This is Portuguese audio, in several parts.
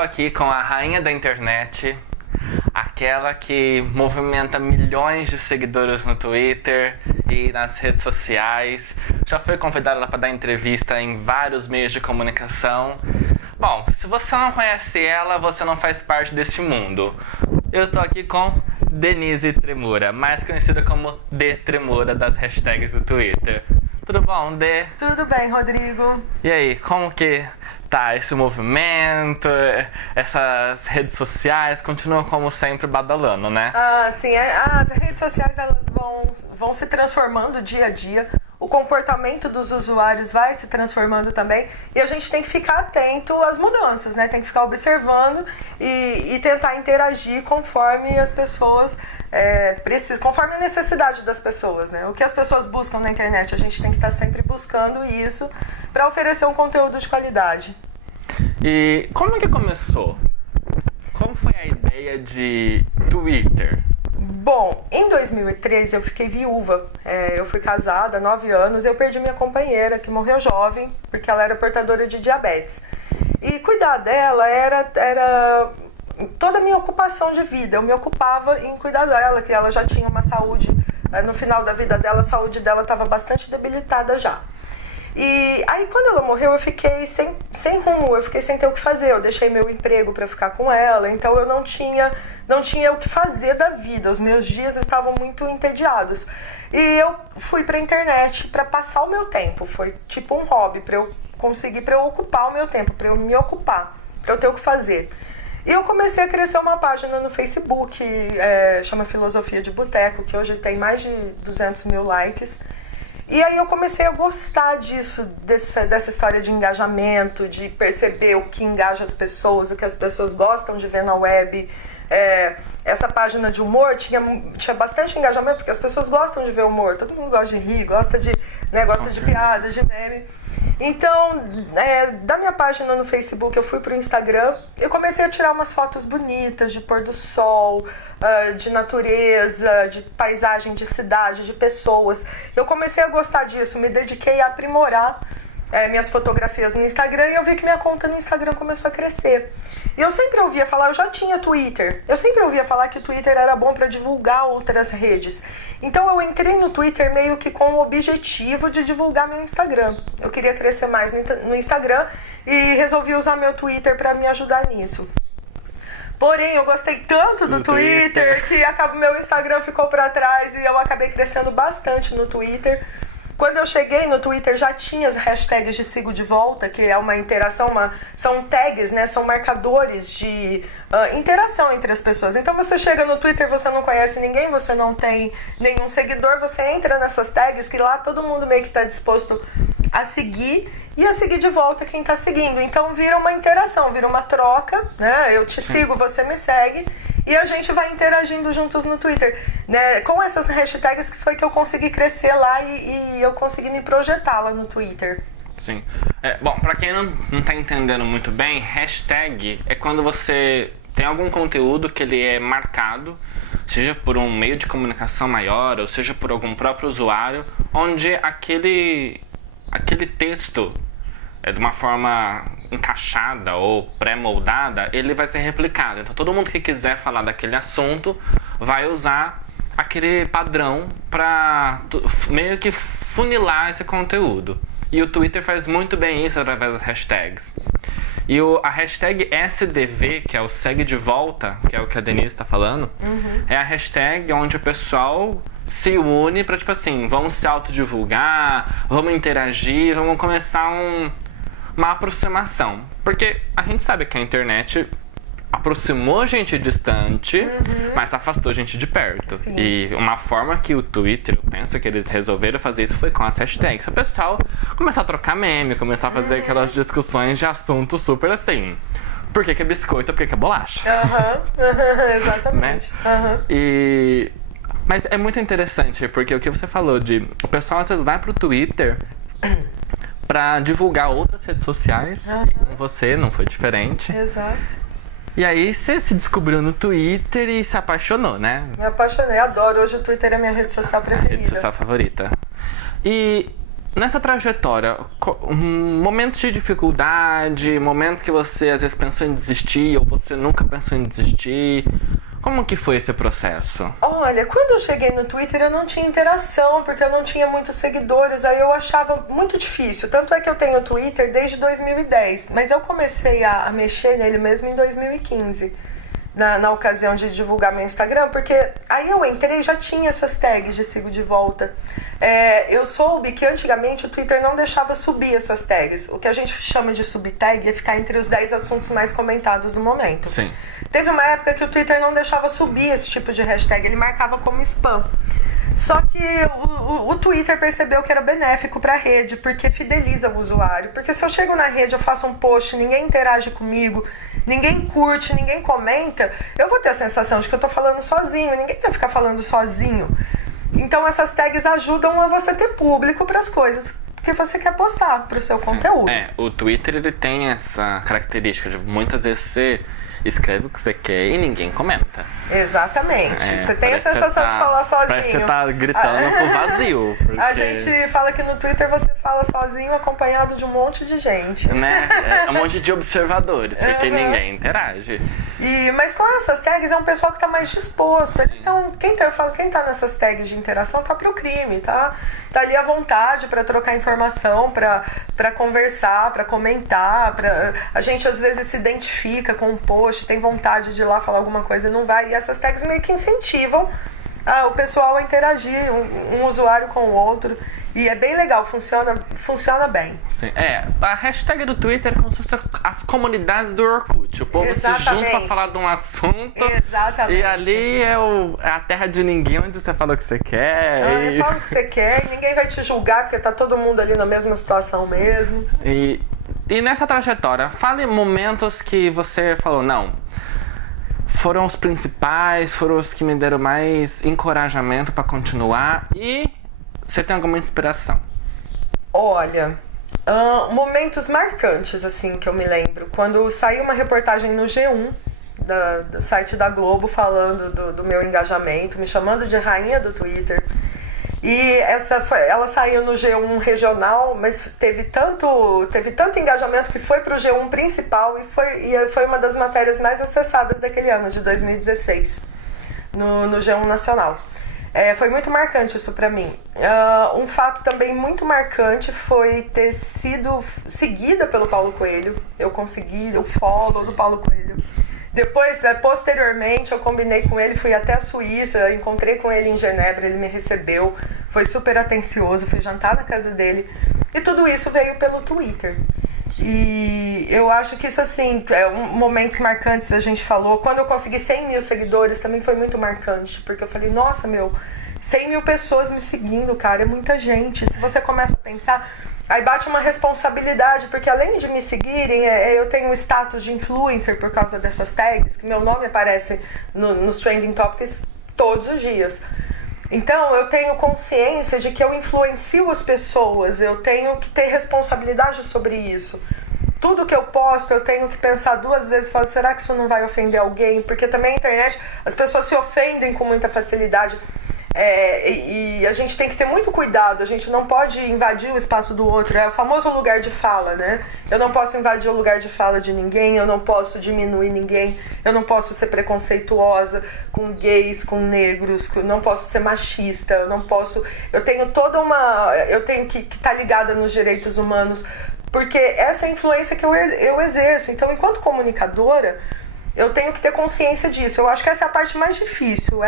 estou aqui com a rainha da internet, aquela que movimenta milhões de seguidores no Twitter e nas redes sociais. Já foi convidada para dar entrevista em vários meios de comunicação. Bom, se você não conhece ela, você não faz parte deste mundo. Eu estou aqui com Denise Tremura, mais conhecida como D Tremura das hashtags do Twitter. Tudo bom, Dê? Tudo bem, Rodrigo. E aí, como que tá esse movimento, essas redes sociais continuam como sempre badalando, né? Sim, as redes sociais elas vão se transformando dia a dia. O comportamento dos usuários vai se transformando também e a gente tem que ficar atento às mudanças, né? Tem que ficar observando e tentar interagir conforme as pessoas precisam, conforme a necessidade das pessoas, né? O que as pessoas buscam na internet, a gente tem que estar sempre buscando isso para oferecer um conteúdo de qualidade. E como é que começou? Como foi a ideia de Twitter? Bom, em 2013 eu fiquei viúva, eu fui casada há 9 anos e eu perdi minha companheira, que morreu jovem, porque ela era portadora de diabetes. E cuidar dela era toda a minha ocupação de vida, eu me ocupava em cuidar dela, que ela já tinha uma saúde, no final da vida dela, a saúde dela estava bastante debilitada já. E aí quando ela morreu eu fiquei sem rumo, eu fiquei sem ter o que fazer, eu deixei meu emprego para ficar com ela, então eu não tinha o que fazer da vida, os meus dias estavam muito entediados. E eu fui para a internet para passar o meu tempo, foi tipo um hobby, para eu ocupar o meu tempo, para eu me ocupar, para eu ter o que fazer. E eu comecei a crescer uma página no Facebook, chama Filosofia de Boteco, que hoje tem mais de 200 mil likes. E aí eu comecei a gostar disso, dessa história de engajamento, de perceber o que engaja as pessoas, o que as pessoas gostam de ver na web. Essa página de humor tinha bastante engajamento, porque as pessoas gostam de ver humor, todo mundo gosta de rir, gosta de piadas, de meme. Então, da minha página no Facebook eu fui pro Instagram, eu comecei a tirar umas fotos bonitas de pôr do sol, de natureza, de paisagem, de cidade, de pessoas. Eu comecei a gostar disso, me dediquei a aprimorar minhas fotografias no Instagram e eu vi que minha conta no Instagram começou a crescer. E eu sempre ouvia falar, eu já tinha Twitter, eu sempre ouvia falar que o Twitter era bom para divulgar outras redes. Então eu entrei no Twitter meio que com o objetivo de divulgar meu Instagram. Eu queria crescer mais no Instagram e resolvi usar meu Twitter para me ajudar nisso. Porém, eu gostei tanto do Twitter que meu Instagram ficou para trás e eu acabei crescendo bastante no Twitter. Quando eu cheguei no Twitter já tinha as hashtags de sigo de volta, que é uma interação, são tags, né? São marcadores de interação entre as pessoas. Então você chega no Twitter, você não conhece ninguém, você não tem nenhum seguidor, você entra nessas tags que lá todo mundo meio que está disposto a seguir e a seguir de volta quem está seguindo. Então vira uma interação, vira uma troca, né? Eu te sigo, você me segue. E a gente vai interagindo juntos no Twitter, né? Com essas hashtags que foi que eu consegui crescer lá e eu consegui me projetar lá no Twitter. Sim. Bom, pra quem não tá entendendo muito bem, hashtag é quando você tem algum conteúdo que ele é marcado, seja por um meio de comunicação maior, ou seja por algum próprio usuário, onde aquele texto de uma forma encaixada ou pré-moldada, ele vai ser replicado. Então todo mundo que quiser falar daquele assunto vai usar aquele padrão para meio que funilar esse conteúdo. E o Twitter faz muito bem isso através das hashtags. E a hashtag SDV, que é o segue de volta, que é o que a Denise está falando, é a hashtag onde o pessoal se une para, tipo assim, vamos se autodivulgar, vamos interagir, vamos começar uma aproximação. Porque a gente sabe que a internet aproximou gente distante, mas afastou gente de perto. Sim. E uma forma que o Twitter, eu penso que eles resolveram fazer isso foi com as hashtags. O pessoal começar a trocar meme, começar a fazer aquelas discussões de assunto super assim. Por que é biscoito, por que é bolacha? Exatamente. Né? Mas é muito interessante, porque o que você falou o pessoal às vezes vai pro Twitter pra divulgar outras redes sociais, e com você não foi diferente. Exato. E aí você se descobriu no Twitter e se apaixonou, né? Me apaixonei, adoro. Hoje o Twitter é minha rede social preferida. A rede social favorita. E nessa trajetória, momentos de dificuldade, momentos que você às vezes pensou em desistir ou você nunca pensou em desistir, como que foi esse processo? Olha, quando eu cheguei no Twitter eu não tinha interação, porque eu não tinha muitos seguidores, aí eu achava muito difícil. Tanto é que eu tenho o Twitter desde 2010, mas eu comecei a mexer nele mesmo em 2015. Na ocasião de divulgar meu Instagram, porque aí eu entrei e já tinha essas tags de sigo de volta. Eu soube que antigamente o Twitter não deixava subir essas tags. O que a gente chama de subtag é ficar entre os 10 assuntos mais comentados do momento. Sim. Teve uma época que o Twitter não deixava subir esse tipo de hashtag, ele marcava como spam. Só que o Twitter percebeu que era benéfico para a rede, porque fideliza o usuário. Porque se eu chego na rede, eu faço um post, ninguém interage comigo, ninguém curte, ninguém comenta, eu vou ter a sensação de que eu tô falando sozinho, ninguém quer ficar falando sozinho. Então essas tags ajudam a você ter público para as coisas que você quer postar para o seu conteúdo. O Twitter ele tem essa característica de muitas vezes você escreve o que você quer e ninguém comenta. Exatamente. Você tem a sensação de falar sozinho. Parece que você tá gritando pro vazio. Porque... A gente fala que no Twitter você fala sozinho acompanhado de um monte de gente. Né? É um monte de observadores, porque ninguém interage. Mas com essas tags é um pessoal que tá mais disposto. Eles estão, eu falo, quem tá nessas tags de interação tá pro crime, tá ali à vontade para trocar informação, para conversar, para comentar, a gente às vezes se identifica com um post, tem vontade de ir lá falar alguma coisa e não vai. E essas tags meio que incentivam o pessoal a interagir, um usuário com o outro. E é bem legal, funciona bem. Sim. A hashtag do Twitter é como se fosse as comunidades do Orkut. O povo se junta pra falar de um assunto. Exatamente. E ali é a terra de ninguém, onde você fala o que você quer. Fala o que você quer e ninguém vai te julgar, porque tá todo mundo ali na mesma situação mesmo. E nessa trajetória, fale momentos que você falou, não, foram os principais, foram os que me deram mais encorajamento pra continuar e... Você tem alguma inspiração? Olha, momentos marcantes, assim, que eu me lembro. Quando saiu uma reportagem no G1, do site da Globo, falando do meu engajamento, me chamando de rainha do Twitter. E ela saiu no G1 regional, mas teve tanto engajamento que foi pro G1 principal e foi uma das matérias mais acessadas daquele ano, de 2016, no G1 nacional. Foi muito marcante isso pra mim. Um fato também muito marcante foi ter sido seguida pelo Paulo Coelho. Eu consegui o follow do Paulo Coelho. Depois, posteriormente, eu combinei com ele, fui até a Suíça, encontrei com ele em Genebra, ele me recebeu, foi super atencioso, fui jantar na casa dele. E tudo isso veio pelo Twitter. E eu acho que isso, assim, momentos marcantes, a gente falou. Quando eu consegui 100 mil seguidores, também foi muito marcante, porque eu falei, nossa, 100 mil pessoas me seguindo, cara, é muita gente. Se você começa a pensar, aí bate uma responsabilidade, porque além de me seguirem, eu tenho um status de influencer por causa dessas tags, que meu nome aparece nos trending topics todos os dias. Então, eu tenho consciência de que eu influencio as pessoas, eu tenho que ter responsabilidade sobre isso. Tudo que eu posto, eu tenho que pensar duas vezes e falar, será que isso não vai ofender alguém? Porque também a internet, as pessoas se ofendem com muita facilidade. E a gente tem que ter muito cuidado, a gente não pode invadir o espaço do outro, é o famoso lugar de fala, né? Eu não posso invadir o lugar de fala de ninguém, eu não posso diminuir ninguém, eu não posso ser preconceituosa com gays, com negros, não posso ser machista, eu tenho que estar ligada nos direitos humanos, porque essa é a influência que eu exerço. Então, enquanto comunicadora, eu tenho que ter consciência disso. Eu acho que essa é a parte mais difícil,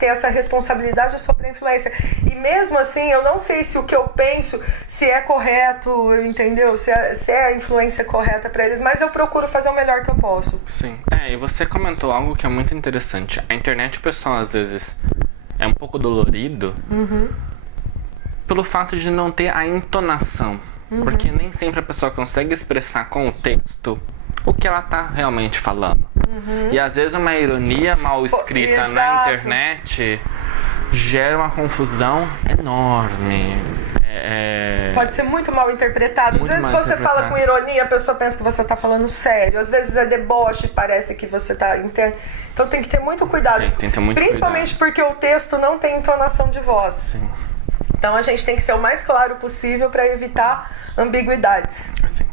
ter essa responsabilidade sobre a influência. E mesmo assim, eu não sei se o que eu penso, se é correto, entendeu? Se é a influência correta para eles, mas eu procuro fazer o melhor que eu posso. Sim. E você comentou algo que é muito interessante. A internet, o pessoal, às vezes, é um pouco dolorido pelo fato de não ter a entonação. Porque nem sempre a pessoa consegue expressar com o texto o que ela tá realmente falando. E às vezes uma ironia mal escrita na internet gera uma confusão enorme. Pode ser muito mal interpretado. Às vezes você fala com ironia, a pessoa pensa que você tá falando sério. Às vezes é deboche, parece que você tá... Então tem que ter muito cuidado. Tem que ter muito Principalmente cuidado. Porque o texto não tem entonação de voz. Sim. Então a gente tem que ser o mais claro possível para evitar ambiguidades. Assim.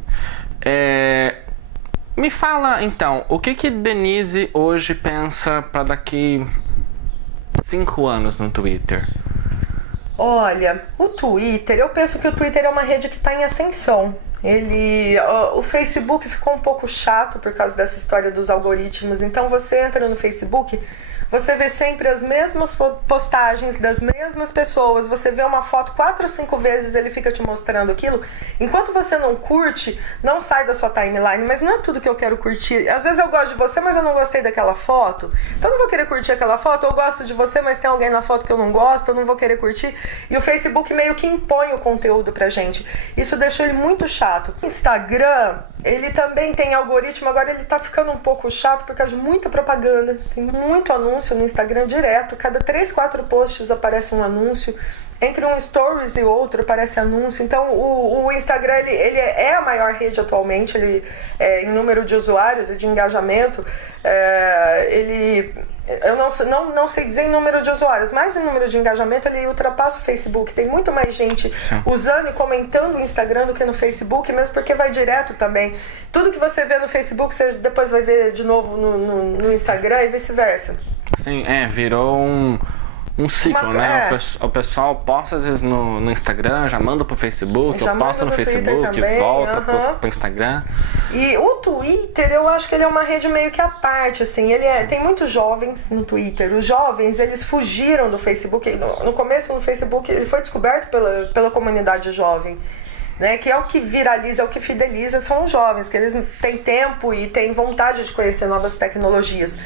Me fala então, o que Denise hoje pensa para daqui 5 anos no Twitter? Olha, o Twitter, eu penso que o Twitter é uma rede que está em ascensão. O Facebook ficou um pouco chato por causa dessa história dos algoritmos. Então você entra no Facebook, você vê sempre as mesmas postagens das mesmas pessoas. Você vê uma foto 4 ou 5 vezes, ele fica te mostrando aquilo. Enquanto você não curte, não sai da sua timeline. Mas não é tudo que eu quero curtir. Às vezes eu gosto de você, mas eu não gostei daquela foto. Então eu não vou querer curtir aquela foto. Eu gosto de você, mas tem alguém na foto que eu não gosto, eu não vou querer curtir. E o Facebook meio que impõe o conteúdo pra gente. Isso deixou ele muito chato. O Instagram, ele também tem algoritmo. Agora ele tá ficando um pouco chato por causa de muita propaganda. Tem muito anúncio no Instagram direto, cada 3, 4 posts aparece um anúncio, entre um stories e outro aparece anúncio. Então o Instagram ele é a maior rede atualmente, ele em número de usuários e de engajamento, eu não sei dizer em número de usuários, mas em número de engajamento ele ultrapassa o Facebook. Tem muito mais gente usando e comentando o Instagram do que no Facebook, mesmo porque vai direto também. Tudo que você vê no Facebook, você depois vai ver de novo no Instagram e vice-versa. Sim, virou um ciclo, né? O pessoal posta às vezes no Instagram, já manda pro Facebook, eu posto no Facebook, volta pro Instagram. E o Twitter, eu acho que ele é uma rede meio que à parte, assim. Tem muitos jovens no Twitter. Os jovens, eles fugiram do Facebook. No começo, no Facebook, ele foi descoberto pela comunidade jovem. Né, que é o que viraliza, é o que fideliza, são os jovens, que eles têm tempo e têm vontade de conhecer novas tecnologias.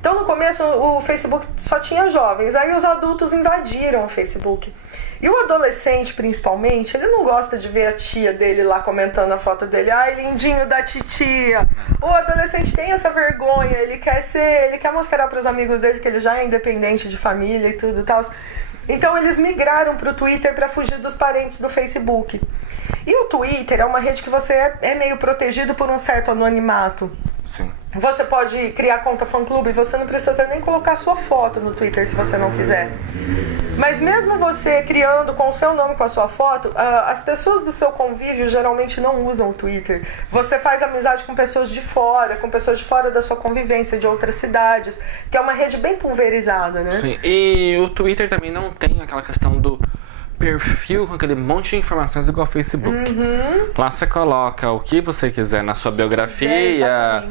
Então no começo o Facebook só tinha jovens, aí os adultos invadiram o Facebook. E o adolescente, principalmente, ele não gosta de ver a tia dele lá comentando a foto dele. Ai, lindinho da titia. O adolescente tem essa vergonha, ele quer mostrar para os amigos dele que ele já é independente de família e tudo e tal. Então eles migraram para o Twitter para fugir dos parentes do Facebook. E o Twitter é uma rede que você é meio protegido por um certo anonimato. Sim. Você pode criar conta fã-clube e você não precisa nem colocar sua foto no Twitter se você não quiser. Mas mesmo você criando com o seu nome, com a sua foto, as pessoas do seu convívio geralmente não usam o Twitter. Você faz amizade com pessoas de fora da sua convivência, de outras cidades, que é uma rede bem pulverizada, né? Sim, e o Twitter também não tem aquela questão do perfil com aquele monte de informações igual ao Facebook. Lá você coloca o que você quiser na sua biografia,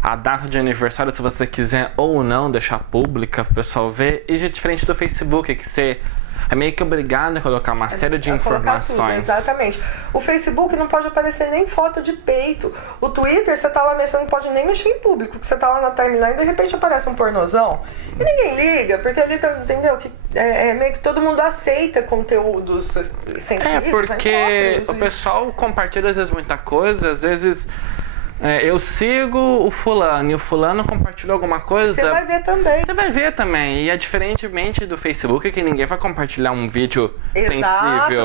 a data de aniversário, se você quiser ou não deixar pública para o pessoal ver. E diferente do Facebook, que você é meio que obrigado a colocar uma série de informações. Tudo, exatamente. O Facebook não pode aparecer nem foto de peito. O Twitter, você tá lá mexendo, não pode nem mexer em público, porque você tá lá na timeline e de repente aparece um pornozão. E ninguém liga, porque ali, entendeu? Que meio que todo mundo aceita conteúdos sensíveis. Porque o pessoal compartilha às vezes muita coisa, às vezes... eu sigo o fulano e o fulano compartilhou alguma coisa. Você vai ver também. Você vai ver também. E é diferentemente do Facebook, que ninguém vai compartilhar um vídeo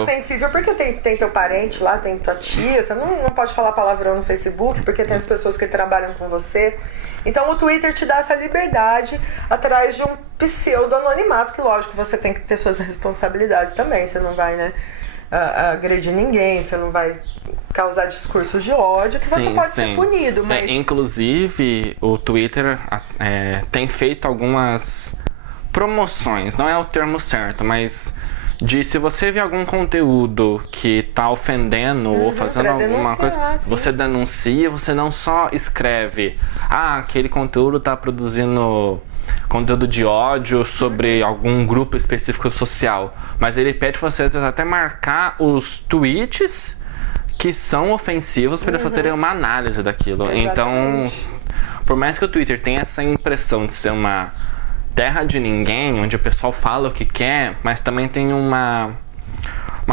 sensível, porque tem teu parente lá, tem tua tia. Você não pode falar palavrão no Facebook, porque tem as pessoas que trabalham com você. Então o Twitter te dá essa liberdade atrás de um pseudo-anonimato, que lógico, você tem que ter suas responsabilidades também. Você não vai, né, agredir ninguém, você não vai causar discursos de ódio, que você pode ser punido, mas... inclusive, o Twitter tem feito algumas promoções, não é o termo certo, mas se você vê algum conteúdo que tá ofendendo ou fazendo alguma coisa, você denuncia, você não só escreve, aquele conteúdo tá produzindo conteúdo de ódio sobre algum grupo específico social, mas ele pede pra vocês até marcar os tweets que são ofensivos para eles fazerem uma análise daquilo. Exatamente. Então, por mais que o Twitter tenha essa impressão de ser uma terra de ninguém, onde o pessoal fala o que quer, mas também tem uma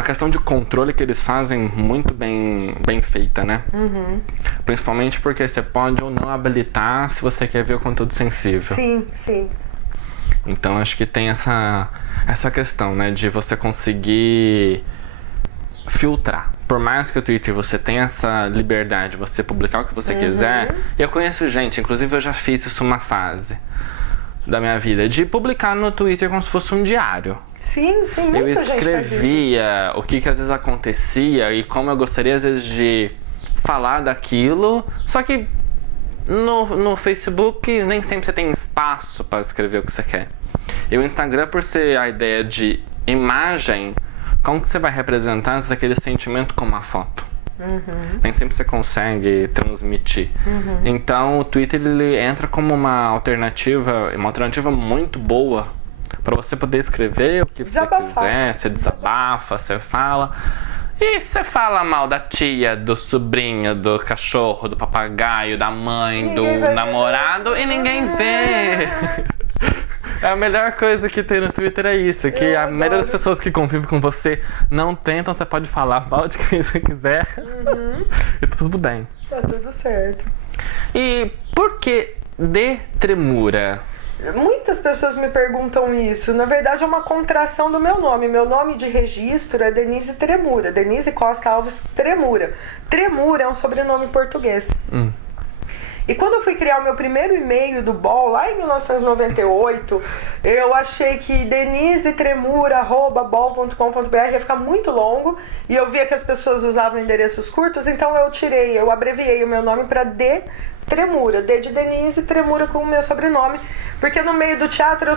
questão de controle que eles fazem muito bem feita, né? Principalmente porque você pode ou não habilitar se você quer ver o conteúdo sensível. Sim. Então acho que tem essa questão, né, de você conseguir filtrar. Por mais que o Twitter você tenha essa liberdade de você publicar o que você quiser, eu conheço gente, inclusive eu já fiz isso uma fase da minha vida, de publicar no Twitter como se fosse um diário. Sim, sim, Eu muita gente faz isso. escrevia o que às vezes acontecia e como eu gostaria às vezes de falar daquilo, só que no Facebook nem sempre você tem espaço para escrever o que você quer. E o Instagram, por ser a ideia de imagem, como que você vai representar aquele sentimento com uma foto? Nem sempre você consegue transmitir. Então o Twitter ele entra como uma alternativa muito boa para você poder escrever o que você quiser, você desabafa, você fala. E você fala mal da tia, do sobrinho, do cachorro, do papagaio, da mãe, do namorado e ninguém vê. A melhor coisa que tem no Twitter é isso, que a maioria das pessoas que convivem com você não tentam, você pode falar mal de quem você quiser. E tá tudo bem. Tá tudo certo. E por que de Tremura? Muitas pessoas me perguntam isso. Na verdade, é uma contração do meu nome. Meu nome de registro é Denise Tremura. Denise Costa Alves Tremura. Tremura é um sobrenome português. E quando eu fui criar o meu primeiro e-mail do BOL, lá em 1998, eu achei que denisetremura@bol.com.br ia ficar muito longo e eu via que as pessoas usavam endereços curtos, então eu abreviei o meu nome para D Tremura, D de Denise, Tremura com o meu sobrenome, porque no meio do teatro,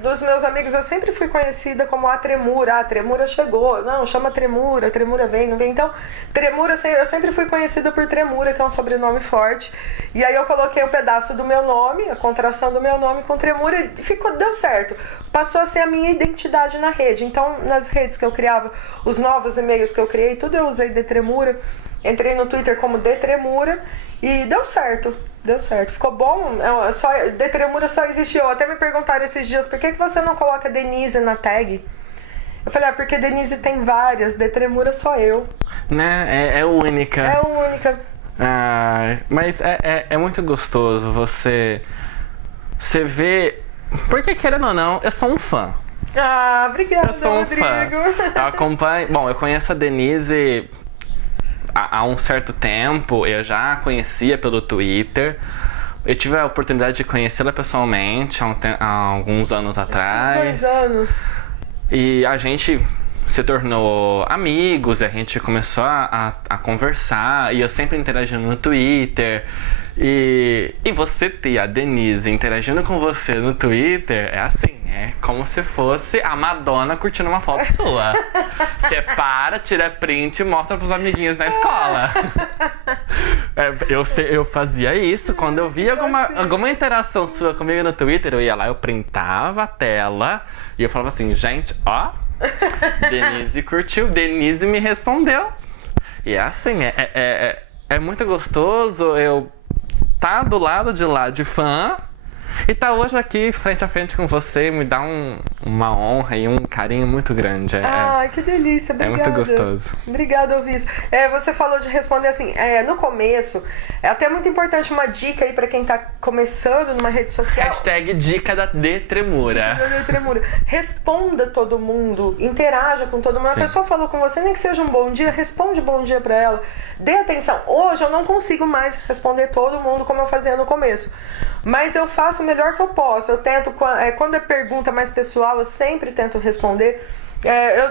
dos meus amigos, eu sempre fui conhecida como a Tremura chegou, não, chama Tremura, Tremura vem, não vem, então, Tremura, eu sempre fui conhecida por Tremura, que é um sobrenome forte, e aí eu coloquei um pedaço do meu nome, a contração do meu nome com Tremura, e deu certo, passou a ser a minha identidade na rede, então, nas redes que eu criava, os novos e-mails que eu criei, tudo eu usei de Tremura, entrei no Twitter como de Tremura, e deu certo, ficou bom, de Tremura só existiu. Até me perguntaram esses dias, por que você não coloca Denise na tag? Eu falei, porque Denise tem várias, de Tremura só eu. Né, é única. É única. Mas é muito gostoso você ver, porque querendo ou não, eu sou um fã. Obrigada, Eu sou um Rodrigo. fã. Eu conheço a Denise há um certo tempo, eu já a conhecia pelo Twitter. Eu tive a oportunidade de conhecê-la pessoalmente há alguns anos atrás. 2 anos. E a gente se tornou amigos, a gente começou a conversar, e eu sempre interagindo no Twitter. E você ter a Denise interagindo com você no Twitter é assim, é como se fosse a Madonna curtindo uma foto sua. Você tira print e mostra pros amiguinhos na escola. Eu fazia isso, quando eu via alguma interação sua comigo no Twitter, eu ia lá, eu printava a tela e eu falava assim, gente, ó, Denise curtiu, Denise me respondeu. E é assim, é muito gostoso eu tá do lado de lá de fã e tá hoje aqui frente a frente com você, me dá uma honra e um carinho muito grande. Que delícia, obrigada. É muito gostoso. Obrigada, ouvir isso. Você falou de responder assim, no começo, é até muito importante uma dica aí pra quem tá começando numa rede social. Hashtag dica da D Tremura. Dica da D Tremura. Responda todo mundo, interaja com todo mundo. Sim. A pessoa falou com você, nem que seja um bom dia, responde bom dia pra ela. Dê atenção. Hoje eu não consigo mais responder todo mundo como eu fazia no começo. Mas eu faço o melhor que eu posso. Eu tento, quando é pergunta mais pessoal, eu sempre tento responder.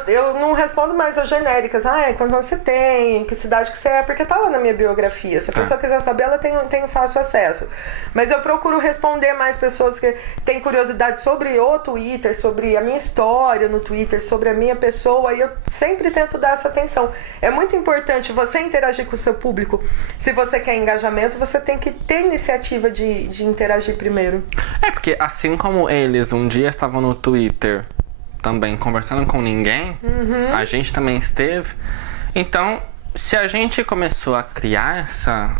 Eu não respondo mais as genéricas. Quantos anos você tem? Que cidade que você é? Porque tá lá na minha biografia. Se a pessoa quiser saber, ela tem fácil acesso. Mas eu procuro responder mais pessoas que têm curiosidade sobre o Twitter, sobre a minha história no Twitter, sobre a minha pessoa. E eu sempre tento dar essa atenção. É muito importante você interagir com o seu público. Se você quer engajamento, você tem que ter iniciativa de interagir primeiro. Porque assim como eles um dia estavam no Twitter também conversando com ninguém, a gente também esteve. Então, se a gente começou a criar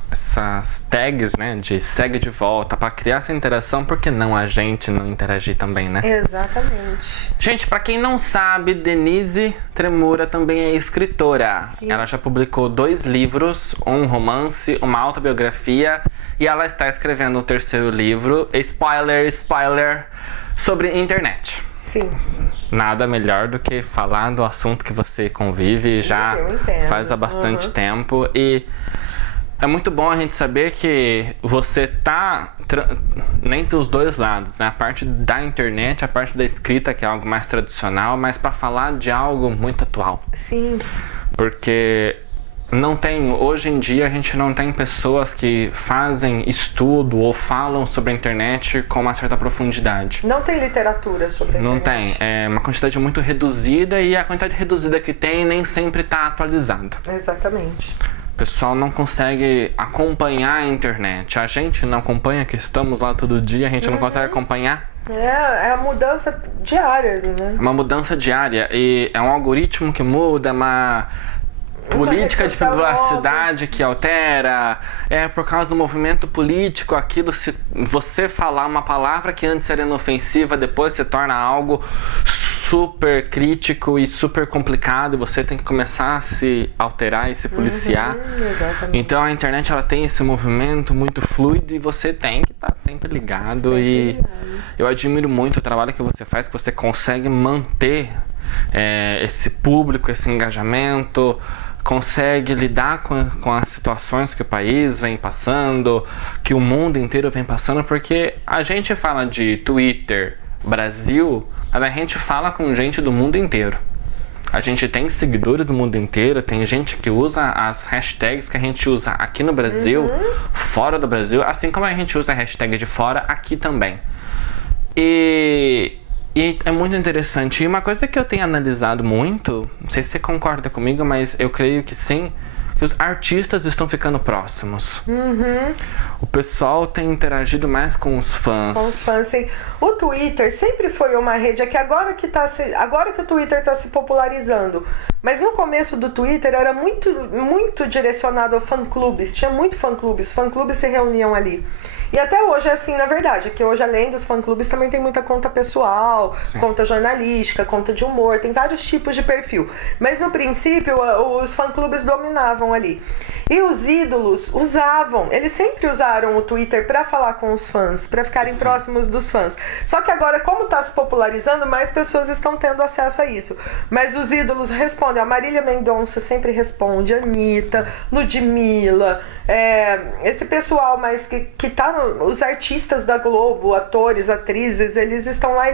essas tags, né, de segue de volta, para criar essa interação, por que não a gente não interagir também, né? Exatamente. Gente, para quem não sabe, Denise Tremura também é escritora. Sim. Ela já publicou 2 livros, um romance, uma autobiografia, e ela está escrevendo o 3º livro, spoiler, sobre internet. Sim. Nada melhor do que falar do assunto que você convive já faz há bastante tempo. E É muito bom a gente saber que você tá entre os dois lados, né? A parte da internet, a parte da escrita, que é algo mais tradicional, mas para falar de algo muito atual. Sim. Porque hoje em dia a gente não tem pessoas que fazem estudo ou falam sobre a internet com uma certa profundidade. Não tem literatura sobre a internet. Não tem, é uma quantidade muito reduzida e a quantidade reduzida que tem nem sempre está atualizada. Exatamente. O pessoal não consegue acompanhar a internet. A gente não acompanha, que estamos lá todo dia, a gente não consegue acompanhar. É a mudança diária, né? Uma mudança diária e é um algoritmo que muda, uma política de privacidade que altera, é por causa do movimento político, aquilo, se você falar uma palavra que antes era inofensiva, depois se torna algo super crítico e super complicado, e você tem que começar a se alterar e se policiar. Exatamente. Então a internet, ela tem esse movimento muito fluido e você tem que estar sempre ligado. Eu admiro muito o trabalho que você faz, que você consegue manter esse público, esse engajamento, consegue lidar com as situações que o país vem passando, que o mundo inteiro vem passando, porque a gente fala de Twitter Brasil, mas a gente fala com gente do mundo inteiro. A gente tem seguidores do mundo inteiro, tem gente que usa as hashtags que a gente usa aqui no Brasil, fora do Brasil, assim como a gente usa a hashtag de fora aqui também. E é muito interessante. E uma coisa que eu tenho analisado muito, não sei se você concorda comigo, mas eu creio que sim, que os artistas estão ficando próximos. O pessoal tem interagido mais com os fãs. Com os fãs, sim. O Twitter sempre foi uma rede, é que agora que o Twitter está se popularizando. Mas no começo do Twitter era muito direcionado a fã-clubes. Tinha muito fã-clubes. Fã-clubes se reuniam ali. E até hoje é assim, na verdade, é que hoje, além dos fã-clubes, também tem muita conta pessoal, conta jornalística, conta de humor, tem vários tipos de perfil. Mas no princípio, os fã-clubes dominavam ali. E os ídolos eles sempre usaram o Twitter para falar com os fãs, para ficarem próximos dos fãs. Só que agora, como está se popularizando, mais pessoas estão tendo acesso a isso. Mas os ídolos respondem, a Marília Mendonça sempre responde, a Anitta, Ludmilla, esse pessoal mais que tá os artistas da Globo, atores, atrizes, eles estão lá,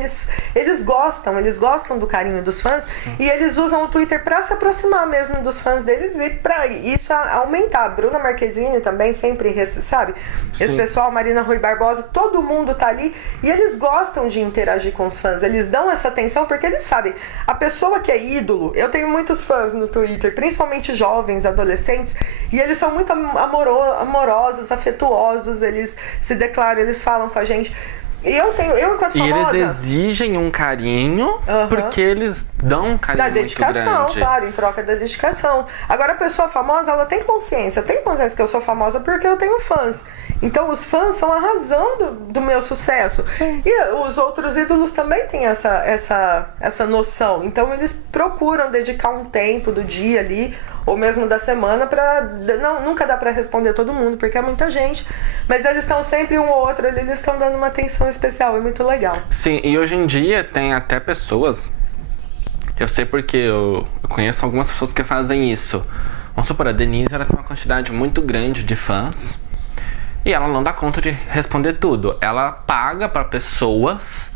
eles gostam do carinho dos fãs. E eles usam o Twitter para se aproximar mesmo dos fãs deles e para isso aumentar. Bruna Marquezine também sempre, sabe? Esse pessoal, Marina Rui Barbosa, todo mundo tá ali e eles gostam de interagir com os fãs, eles dão essa atenção porque eles sabem, a pessoa que é ídolo, eu tenho muitos fãs no Twitter, principalmente jovens, adolescentes, e eles são muito amorosos, afetuosos, eles se declaram, eles falam com a gente. E eu enquanto famosa... E eles exigem um carinho, porque eles dão um carinho muito grande. Da dedicação, claro, em troca da dedicação. Agora, a pessoa famosa, ela tem consciência. Eu tenho consciência que eu sou famosa porque eu tenho fãs. Então, os fãs são a razão do meu sucesso. Sim. E os outros ídolos também têm essa noção. Então, eles procuram dedicar um tempo do dia ali, ou mesmo da semana, nunca dá pra responder todo mundo, porque é muita gente, mas eles estão sempre um ou outro, eles estão dando uma atenção especial, é muito legal. Sim, e hoje em dia tem até pessoas, eu sei porque eu conheço algumas pessoas que fazem isso. Vamos supor, a Denise, ela tem uma quantidade muito grande de fãs, e ela não dá conta de responder tudo. Ela paga para pessoas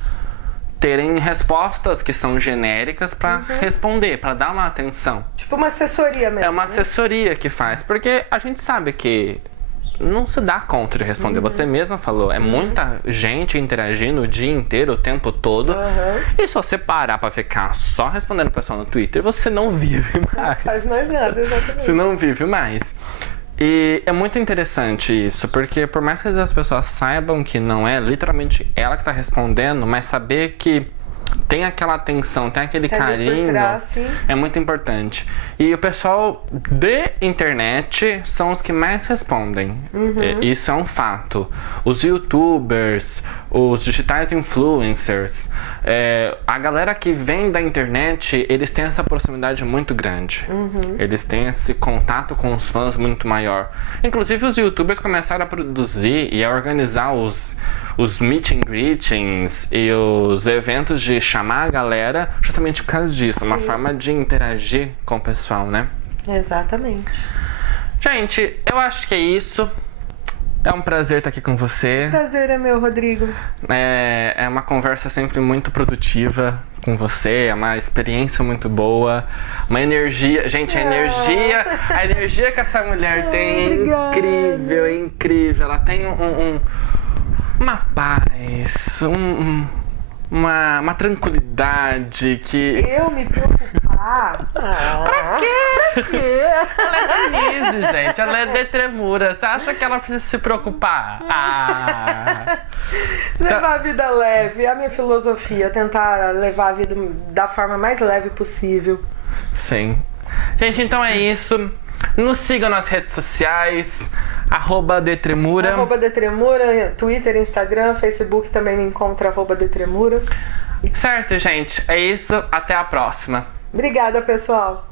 terem respostas que são genéricas para responder, para dar uma atenção. Tipo uma assessoria mesmo. É uma assessoria que faz, porque a gente sabe que não se dá conta de responder. Você mesma falou, é muita gente interagindo o dia inteiro, o tempo todo. E se você parar para ficar só respondendo o pessoal no Twitter, você não vive mais. Não faz mais nada, exatamente. Você não vive mais. E é muito interessante isso, porque por mais que as pessoas saibam que não é literalmente ela que está respondendo, mas saber que tem aquela atenção, tem aquele carinho, é muito importante. E o pessoal de internet são os que mais respondem. Isso é um fato. Os youtubers, os digitais influencers, a galera que vem da internet, eles têm essa proximidade muito grande. Eles têm esse contato com os fãs muito maior. Inclusive os youtubers começaram a produzir e a organizar os meet and greetings e os eventos de chamar a galera justamente por causa disso. Uma forma de interagir com o pessoal, né? Exatamente. Gente, eu acho que é isso. É um prazer estar aqui com você. Prazer é meu, Rodrigo. É uma conversa sempre muito produtiva com você, é uma experiência muito boa, uma energia. Gente, a energia que essa mulher tem Obrigada. incrível, é incrível. Ela tem uma paz, uma tranquilidade que. Eu me preocupar? Pra quê? Ela é feliz, gente. Ela é detremura. Você acha que ela precisa se preocupar? Levar a vida leve. A minha filosofia, tentar levar a vida da forma mais leve possível. Sim. Gente, então é isso. Nos sigam nas redes sociais. @Detremura. @Detremura, Twitter, Instagram, Facebook também me encontra @Detremura. Certo, gente. É isso. Até a próxima. Obrigada, pessoal.